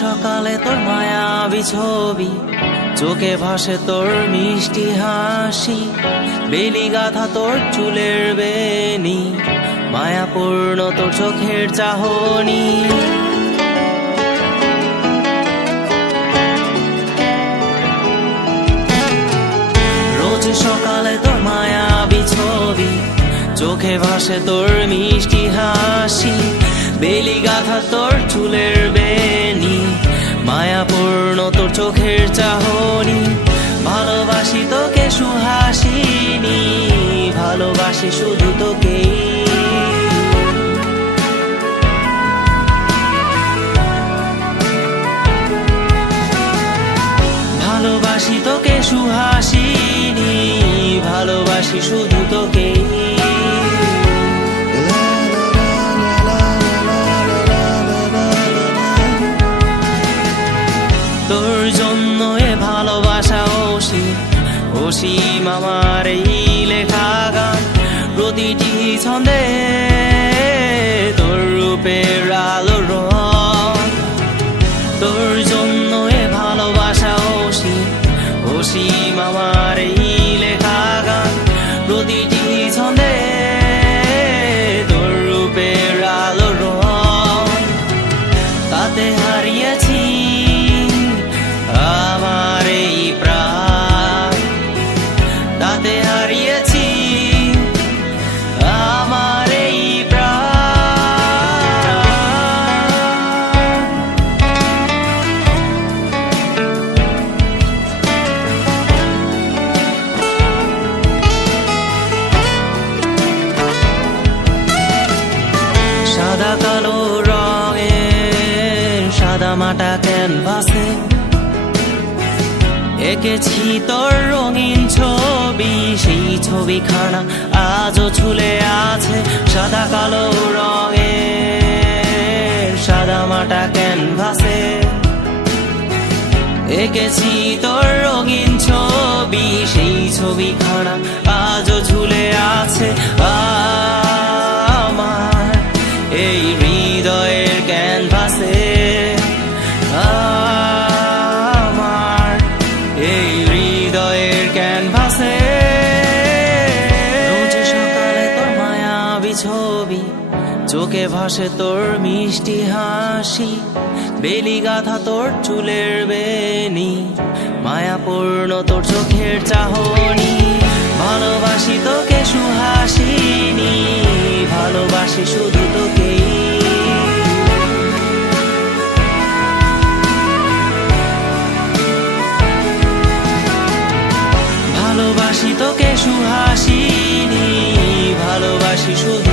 সকালে তোর মায়াবী ছবি, চোখে ভাসে তোর মিষ্টি হাসি, বেলি গাথা তোর চুলের বেনি, মায়াপূর্ণ তোর চোখের চাহনি। রোজ সকালে তোর মায়াবী ছবি, চোখে ভাসে তোর মিষ্টি হাসি, বেলি গাথা তোর চুলের বেনি, মায়াপূর্ণ তোর চোখের চাহনি। ভালোবাসি তোকে সুহাসিনী, ভালোবাসি শুধু তোকেই। ভালোবাসি তোকে সুহাসিনী, ভালোবাসি শুধু তোকেই। তোর জন্য এ ভালোবাসা অসীম, অসীম আমার এই লেখা গান। প্রতিটি ছন্দে তোর রূপের আলো রং। তোর জন্য এ ভালোবাসা অসীম, অসীম আমার এই লেখা গান। প্রতিটি ছন্দে তোর রূপের আলো রং। তাতে হারিয়েছি আমার এই প্রাণ, তাতে হারিয়েছি আমার এই প্রাণ। সাদা কালো রঙের সাদা মাটা ক্যানভাসে এঁকেছি তোর রঙিন ছবি, সেই ছবিখানা আজও ঝুলে আছে। সাদা কালো রঙের সাদা মাটা ক্যানভাসে এঁকেছি তোর রঙিন ছবি, সেই ছবিখানা আজও ঝুলে আছে আমার এই হৃদয়ের ক্যানভাসে। এই হৃদয়ের ক্যানভাসে রোজ সকালে তোর মায়াবী ছবি, চোখে ভাসে তোর মিষ্টি হাসি, বেলি গাথা তোর চুলের বেনি, মায়াপূর্ণ তোর চোখের চাহনি। ভালোবাসি তোকে সুহাসিনী, ভালোবাসি শুধু তোকেই। ভালোবাসি তোকে সুহাসিনী, ভালোবাসি শুধু